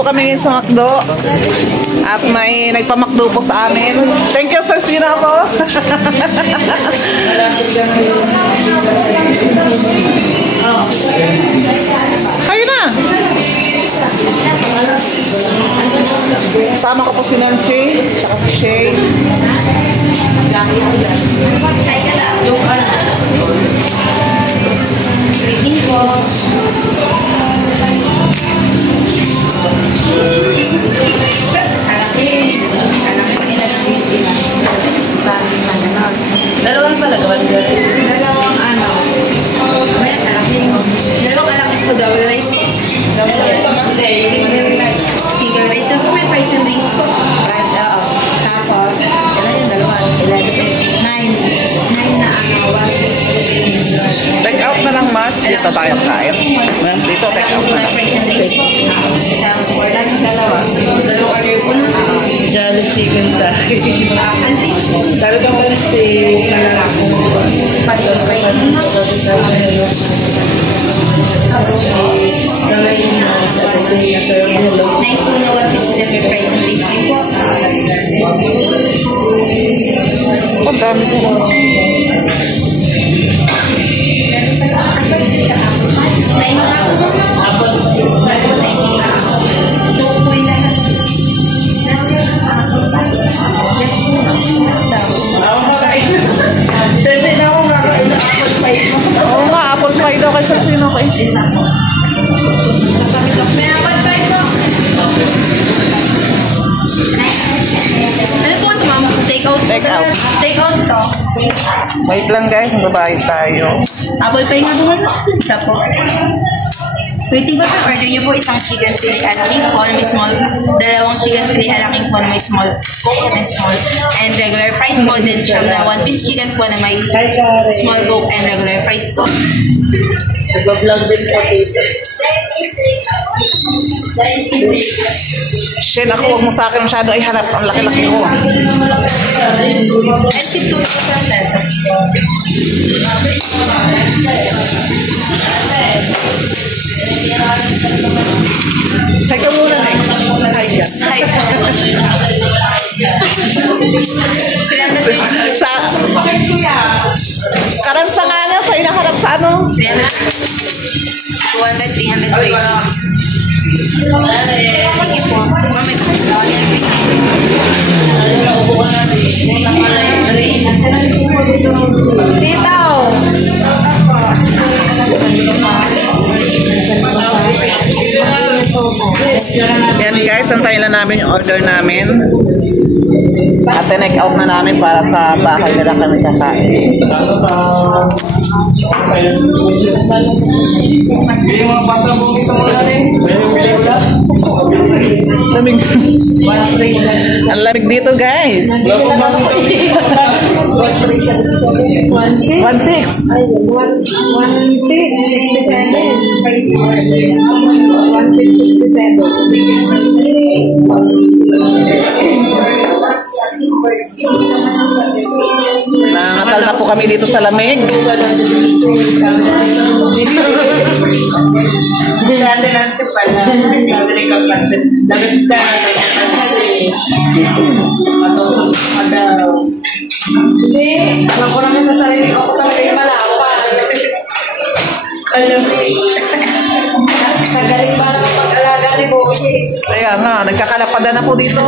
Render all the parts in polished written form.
po kami ngayon sa McDo. At may nagpa-McDo po sa amin. Thank you, Sir Sina po. Kayo na. Sama ko po si Nancy, saka si Shay. Dalawang pala gawan dyan. Dalawang ano. Dalawang alaki po, double rice po. Double rice. Single rice na po, may price and range po. Tapos, ilan yung dalawa? 9 na ano, 1 Take out na lang, Mas. Dito tayo kain. Dito, take out na lang. price and range po. Isang order, dalawang order po na. Jolly chicken sa akin. And range po. Talagang kasi Pato price. Nice po na 150 na may price and range po. Ang dami ko. Oo nga, apple pie daw kay Sir Sino ko eh. May apple pie po. Ano po ito, ma'am? Take out. Take out. Take out to. Wait lang guys, magbabayad tayo. Apple pie nga doon. Isa po. Waiting po sa order niyo po isang chicken fillet alaking po na may small, dalawang chicken fillet alaking po na may small, coke na small, and regular fries po din from na 1 piece chicken po na may small coke and regular fries po. nag-vlog din po dito. Shen, ako huwag mo sa akin masyado ay harap. Ang laki-laki ko. And 2,000 pesos. Hi ka muna na eh. Hi ka. Hi. Sa karansa nga na sa inaharap sa ano? 200, 300 po yun. Sige po. Mamay ko. Titaw! Yan guys, antayin lang namin yung order namin. At take out na namin para sa bahay nila kami kakain. Lamig. Ang lamig dito guys. 1,667. Nangangatal na po kami dito sa lamig. Hindi natin nasa pala. Sabi ni Kapansin, lamig ka na kasi masosok ka daw. Hindi. Alam ko naman sa sarili ko talaga yung malapa. Alam mo. Sa galing pa naman pag-alaga ni Boki. Kaya nga, nagkakalapada na po dito.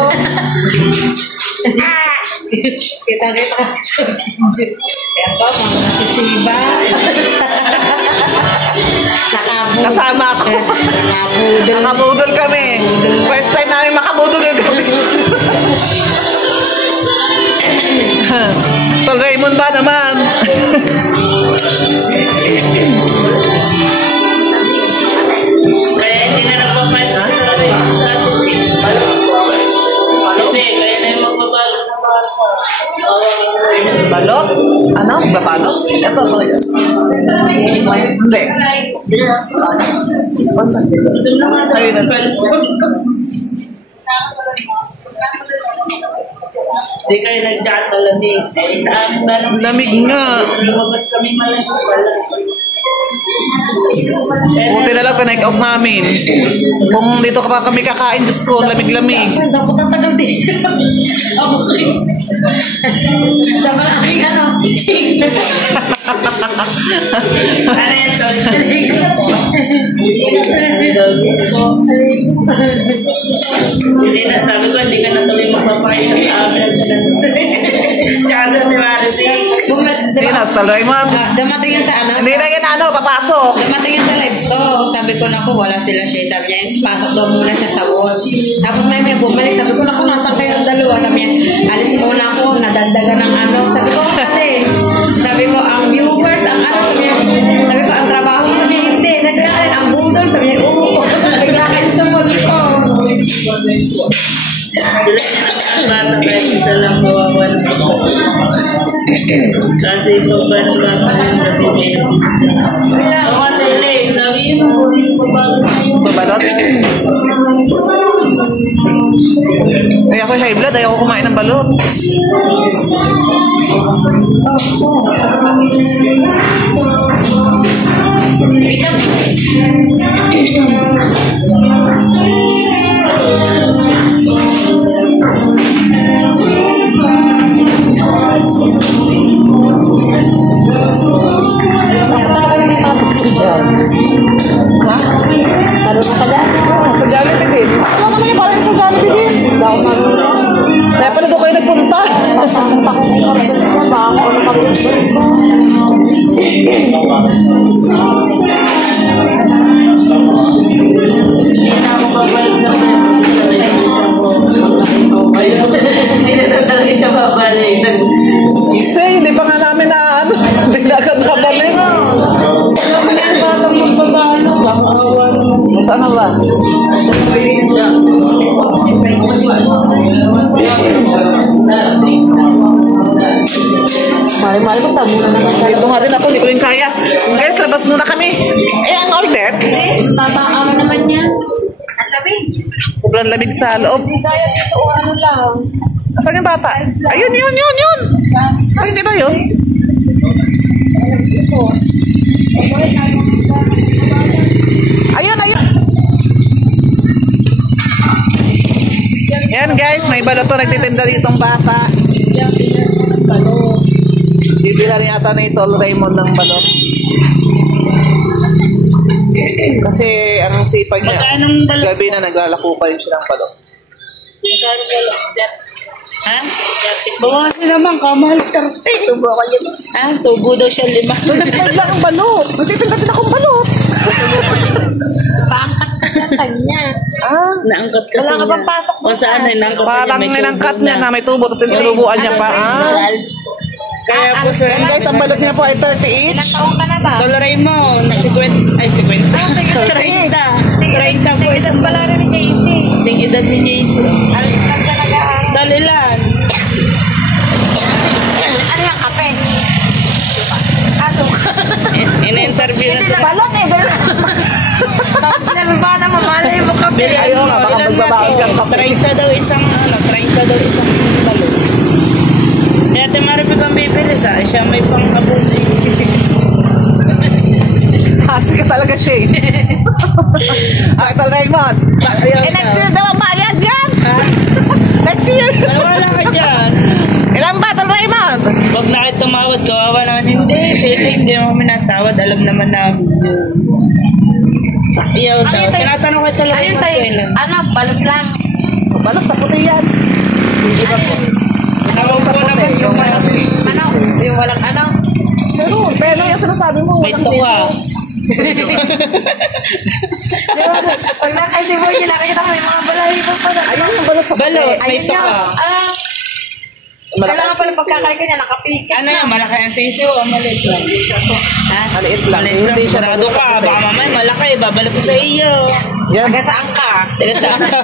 Kita-kita sa video. Kaya po, mga nasisiba. Kasama ako. Nakabudol kami. First time namin makabudol kami. Tol Raymond ba naman? Kaya hindi na nagpapas sa atin. Hindi, kaya na yung magpapas sa Balot? Ano? Babalot? Ito ba yun? Hindi. ayun na. Hindi kayo nag-chat na lamig. Eh, sa amin ba? Lamig nga. Lumabas kami malamig pala. Buti na lang tinake out namin. Kung dito ka pa kami kakain, Diyos ko, lamig-lamig. Dapat ang tagal din. Ako rin. Sa maraming ano. Ano yan, hindi na, sabi ko, hindi ka na tuloy magpapakita sa amin. Tsaka sa si Marity. Hindi na, talray mo. Dumating yan sa ano? Hindi na yan, papasok. Dumating yan sa live to. Sabi ko, naku, wala sila siya. Sabi niya, pasok daw muna siya sa wall. Tapos may bumalik. Sabi ko, naku, nasa kayo ng dalawa. Sabi niya, alis muna ako, nadagdagan ng ano. Sabi ko, kasi. Sabi ko, ang viewers, ang ano. Sabi ko, ang trabaho mo niya, hindi. Sabi niya, ang budol. Sabi niya, oo. Bigla kayo sa wall ko. Bata kayo, isa lang kawawa na po. Kasi ito ba naman yung nabibig? Ako kasi late, sabi mo, Babalot? Ay, ako high blood. Ayaw ko kumain ng balot. Ha? Taro na ka dyan. Sa Jollibee din. Ano naman yung parang sa Jollibee din? Kaya pala doon kayo nagpunta. hindi na ako babalik na hindi na talaga siya babalik. Kasi hindi pa nga namin na ano. Hindi na agad nakabalik. Saan na ba? Mari-mari ko tabo na naman. Dito nga din ako. Hindi ko rin kaya. Guys, labas muna kami. Eh, ang order. Tataan na naman yan. Ang lamig. Sobrang lamig sa loob. Hindi kaya dito o ano lang. Asan yung bata? Ayun, yun. Ay, hindi ba yun? Ayun. Yan guys, may balot to nagtitinda ditong bata. Bibila rin yata na ito, Raymond ng balot. Kasi ang sipag niya, Magkano balot? gabi na naglalako pa rin siya ng balot. Ha? Bawasin naman, kamahal ka. Tubo ako yun. Ah, tubo daw siya 5. Nagtitinda lang ang balot. Nagtitinda din akong balot. Paangkat ka sa kanya. Ah, Naangkat kasi Wala ka niya. bang pasok O saan ay naangkat parang ninangkat niya na may tubo, tapos tinubuan niya pa. Ah. Kaya po sir, Yan guys, ang balot niya po ay 30 each. Ilang taong ka na ba? Dollar Raymond, 50. Ay, 50. 30. 30 po Sige, isang pala rin ni JC. Sing edad ni JC. Alas lang talaga. Dalilan. Ano yung kape? Aso. In-interview na to. Balot eh. Balot ba na mamalay mo kape? Ayaw nga, baka magbabaon ka ng kape. 30 daw isang balot. Kaya ate Maripig ang bibili sa, siya may pang-abot eh. Hasi ka talaga siya eh. Ito Raymond. Next year daw ang bayad yan. Ha? Next year. Wala ka dyan. Ilan ba ito Raymond? Huwag na kayo tumawad, kawawa naman. Hindi naman minatawad. Alam naman namin yun. Iyaw Ano daw. yun tayo? Tinatanong ko talaga Ano yung tayo? Ano? Balot lang. Balot sa puti yan. Hindi ba po? Tawag ko naman yung malaki. Ano? Yung walang ano? Pero yung sinasabi mo, May walang tuwa. Di ba? Pag nakaisip mo yun, nakikita mo yung mga balahibo pa na. Ayun yung balot sa puti. Balot. May Ayun tuwa. yun. Kailangan pala pagkakain ka niya, nakapikit. Ano yan? Malaki ang sisiyo o maliit lang? Ha? Maliit lang. Maliit lang. Hindi siya Sigurado ka. Baka mamay malaki. Babalik ko sa iyo. Yan. Taga saan ka? Teka saan ka?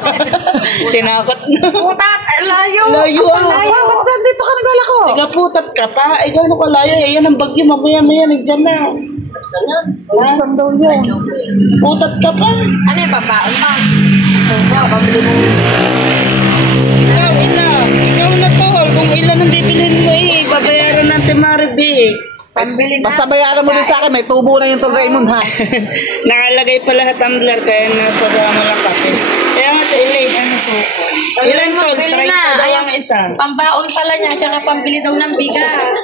Tinakot na. Putat! Layo! Layo ang Layo! Ba't saan dito ka naglalako? Teka putat ka pa. Ay gano'n ka layo. Eh yan ang bagyo. Mamaya-maya nagdyan na. Saan daw yun? Putat ka pa. Ano yung babaon pa? Oo, pabili mo. Ikaw na tol. Kung ilan ang bibilhin mo eh. Babayaran ng Timaribi. Pambili na. Basta bayaran mo din sa akin, may tubo na yung Tol Raymond ha. Nakalagay pala sa tumbler kaya napagawa lang kape. Kaya nga sa ilay, ano suko. Ilan tol? Bili 30 na. daw Ayaw, ang isa. pambaon pala niya, tsaka pambili daw ng bigas.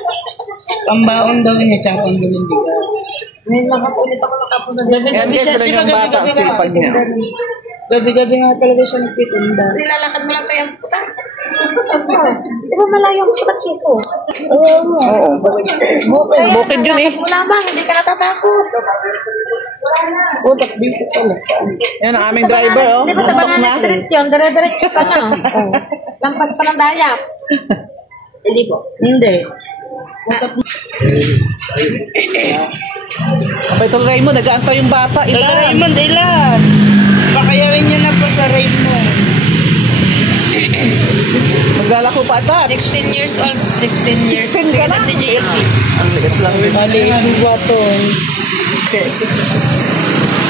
Pambaon daw niya, tsaka pambili ng bigas. Ngayon lakas ulit ako nakapunta dito. Yan guys, sila yung bata, sipag niya. Gabi-gabi nga talaga siya nagtitinda. Nilalakad mo lang tayo ang putas. Di ba malayo ang putas dito? Oo. Bukid yun eh. Mo lamang, hindi ka natatakot. Utak dito pala. Yan ang aming driver, oh. Di ba sa Tuntok Banana na. Street yun? Dire-diretso ka na. Lampas pa ng dayap. Hindi po. Hindi. Kapag Tol Raymond, nag-aantay yung bata. Tol Ilan? Raymond, ilan? Pakayawin niyo na po sa Raymond. Maglalako pa ata. 16 years old. 16 years. 16 ka na? Sige, JC. Ang ligat lang rin. Maliit yung baton.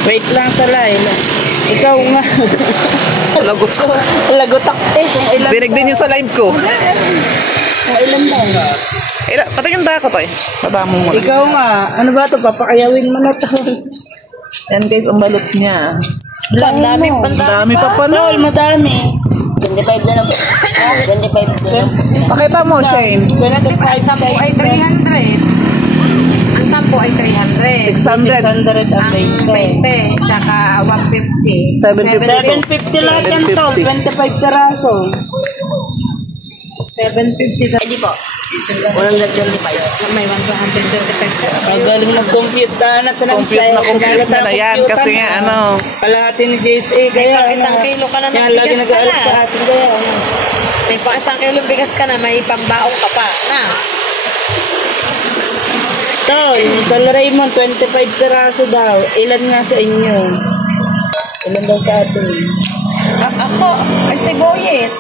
Wait lang talay. Ikaw nga. Lagot ko. Lagotak eh. Kung ilan Dinig din yun sa live ko. Kung ilan ba? Patingin ba ako, Toy? Baba mo muna. Ikaw nga. Ano ba ito? Papakayawin mo na ito. Yan guys, ang balot niya. Pandami, Dami pa pala. Tol, madami. 25 na lang. 25 na lang. Pakita mo, Shane. 25, ang 10 ay 300. Ang 10 ay 300. 600. 600 ang Ang 20, tsaka 150. 750. 750 lahat yan tol. 25 peraso. 750 sa... Hindi po. 125. May 125. Ang galing mag-compute na natin ang Compute na compute na yan. Kasi nga, ano. Kalahati ni JSA. May Kaya, pang isang kilo ka na ng kaya lagi bigas nag-aalok sa pala. atin. Kaya, ano. May pang isang kilo bigas ka na, may pambaong ka pa. Na. Tol Raymond, 25 peraso daw. Ilan nga sa inyo? Ilan daw sa atin? Ako, ay si Boyet.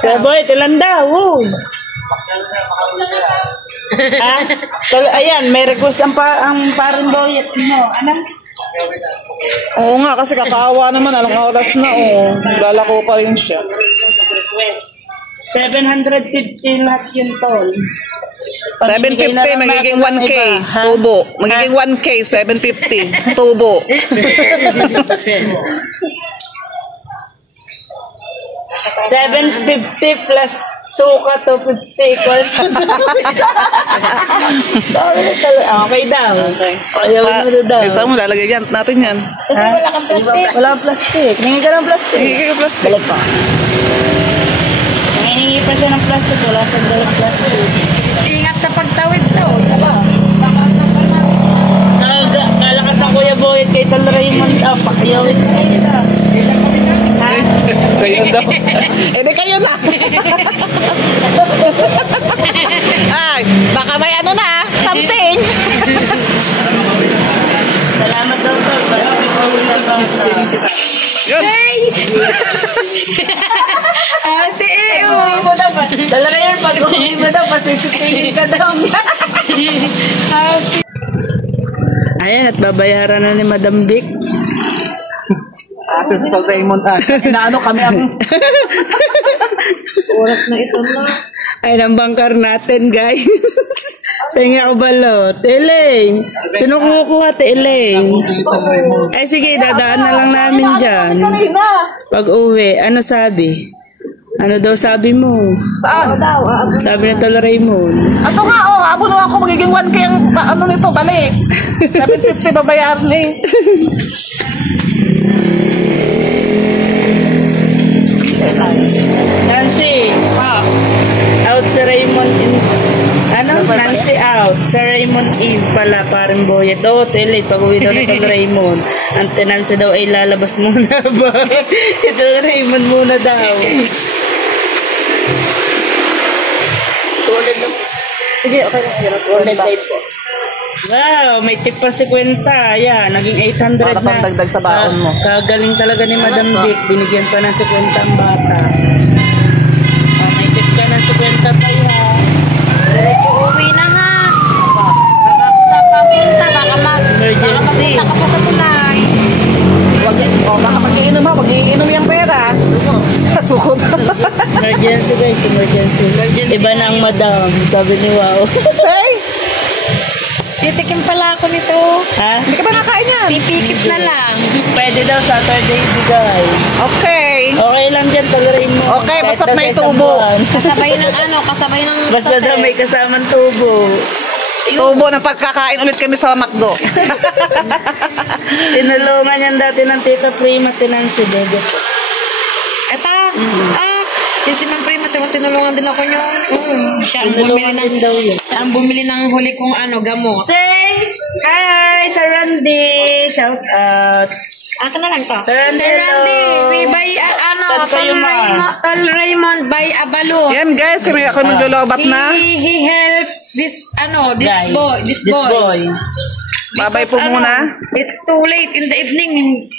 Kaya boy, ilan daw? Ha? Ayan, may request ang parang boyet mo. Ano? Oo nga, kasi kakaawa naman. Alang oras na, oh. Lalako pa rin siya. 750 lahat yun, tol. 750, magiging 1K. Tubo. Magiging 1K, 750. Tubo. 750 plus suka 250 equals okay daw. Ayaw mo daw. Saan mo lalagay yan? Natin yan. Kasi wala kang plastic. Wala kang plastic. Nangingi ka ng plastic. Higigil ka plastic. Balik pa. Nangingi pa siya ng plastic. Wala siyang dalang plastic. Ingat sa pagtawid daw. Diba? Kalakas ang Kuya Boyet kay Tol Raymond. Pakiyawin kayo. Kayo daw. Di kayo na. Ay, baka may ano na, something. Salamat daw, Tol. Yun. Si Eo. Talaga yan, pag uwi mo daw, pasisipin ka daw. Ayan, at babayaran na ni Madam Vic. Kasi si Tol Raymond, inaano kami ang... Oras na ito na. Ay, ng bangkar natin, guys. Pengi ako balot. Elaine. Sino kumukuha, Elaine? Ay, sige, dadaan na lang namin dyan. Pag uwi, ano sabi? Ano daw sabi mo? Saan? Sabi ni Tol Raymond. Ato nga, oh, abono ako, magiging 1K ang ano nito, balik. 750 babayaran eh. Nancy. Out sa Raymond in... Ano? Nancy out. Sa Raymond in pala, parang boyet. Oh, tele, pag-uwi daw ni Tol Raymond. Ang Nancy daw ay lalabas muna ba? Ito Raymond muna daw. Sige, okay na. Wow, may tip pa si Kwenta. Ayan, naging 800 Para na. pang dagdag sa baon mo. Kagaling talaga ni Madam Vic. Binigyan pa ng 50 ang bata. May tip ka ng 50 pa yan. Diretso uwi na ha. Baka sa papunta, Emergency. baka mapunta ka pa sa tulay. Wag yan. Oh, baka mag-iinom ha, mag-iinom yung pera. Suko. Emergency guys, emergency. Iba na ang madam, sabi ni Wow. Say? Titikim pala ako nito. Ha? Hindi ka ba nakain yan? Pipikit na lang. Pwede daw Saturday bigay. Okay. Okay lang dyan, tolerain mo. Okay, Kahit basta't daw may sa isang tubo. buwan. Kasabay ng ano, kasabay ng Basta daw may kasamang tubo. Tubo ng pagkakain ulit kami sa McDo. Tinulungan yan dati ng Tita Prima Tinansi, Bebe. Eto, si Ma'am Prima, tinulungan din ako nyo. Siya ang bumili Tinulungan ng, din daw yun. siya ang bumili ng huli kong gamot. Say hi, Sir Randy. Shout out. Akin na lang to. Sir Randy, Sir Randy, hello. we buy, Saan kayo, ma? Tol Raymond buy a balot. Yan guys, kami ako maglulubat na. He helps this, Guy. this This boy. boy. Babay po muna. It's too late in the evening.